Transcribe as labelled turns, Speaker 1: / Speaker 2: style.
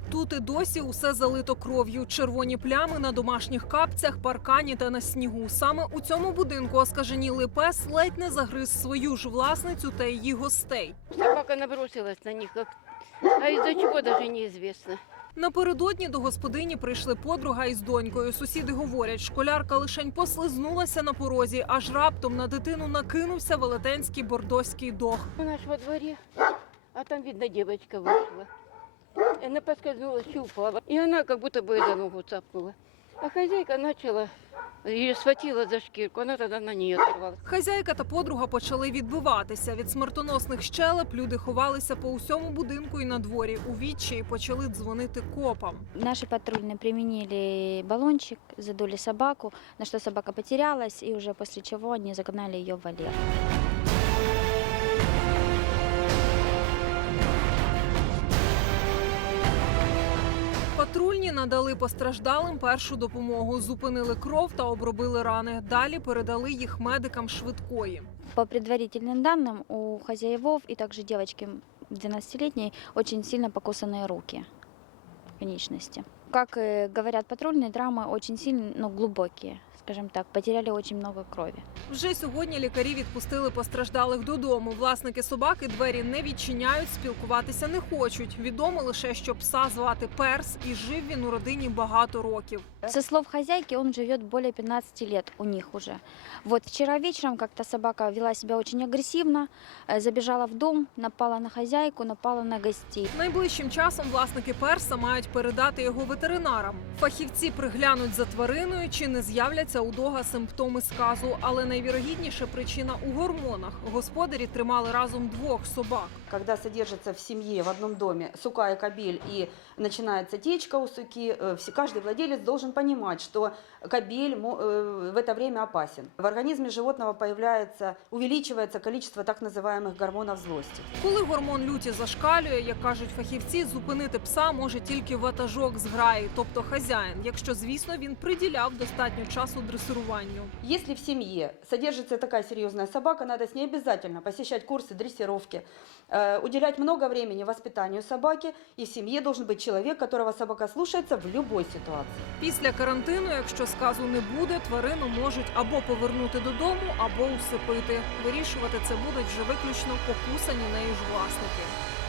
Speaker 1: Тут і досі усе залито кров'ю. Червоні плями на домашніх капцях, паркані та на снігу. Саме у цьому будинку оскаженілий пес ледь не загриз свою ж власницю та її гостей.
Speaker 2: Собака набросилась на них, а из-за чего даже неизвестно.
Speaker 1: Напередодні до господині прийшли подруга із донькою. Сусіди говорять, школярка лишень послизнулася на порозі, аж раптом на дитину накинувся велетенський бордоський дог.
Speaker 2: Она ж во дворе, а там, видно, девочка вышла. И она поскользнулась и упала. И она как будто бы за ногу цапнула. А хозяйка начала, ее схватила за шкирку, она тогда на нее оторвалась.
Speaker 1: Хазяйка та подруга почали відбиватися. Від смертоносних щелеп люди ховалися по усьому будинку і на дворі. У відчаї почали дзвонити копам.
Speaker 3: Наши патрульные применили баллончик, задули собаку, на что собака потерялась, и уже после чего они загнали ее в вольер.
Speaker 1: Патрульні надали постраждалим першу допомогу, зупинили кров та обробили рани. Далі передали їх медикам швидкої.
Speaker 3: По предварительным данным, у хозяевов и также девочки 12-летней очень сильно покусанные руки, конечности. Как говорят патрульные, травмы очень сильно, глубокие, скажем так, потеряли очень много крови.
Speaker 1: Вже сьогодні лікарі відпустили постраждалих додому. Власники собаки двері не відчиняють, спілкуватися не хочуть. Відомо лише, що пса звати Перс, і жив він у родині багато років.
Speaker 3: Со слов хозяйки, он живет более 15 лет у них уже. Вот вчера вечером как-то собака вела себя очень агрессивно, забежала в дом, напала на хозяйку, напала на гостей.
Speaker 1: Найближчим часом власники Перса мають передати його ветеринарам. Фахівці приглянуть за твариною, чи не з'являться у дога симптоми сказу. Але найвірогідніша причина у гормонах. Господарі тримали разом двох собак.
Speaker 4: Когда содержится в семье, в одном доме сука и кобель, и начинается течка у суки, каждый владелец должен понимать, что кобель в это время опасен. В организме животного увеличивается количество так называемых гормонов злости.
Speaker 1: Коли гормон люті зашкалює, як кажуть фахівці, зупинити пса може тільки ватажок зграї, тобто хазяїн, якщо, звісно, він приділяв достатньо часу дресируванню.
Speaker 4: Если в семье содержится такая серьезная собака, надо с ней обязательно посещать курсы дрессировки, уделять много времени воспитанию собаки, и в семье должен быть человек, которого собака слушается в любой ситуации.
Speaker 1: Після карантину, якщо сказу не буде, тварину можуть або повернути додому, або усипити. Вирішувати це будуть вже виключно покусані нею ж власники.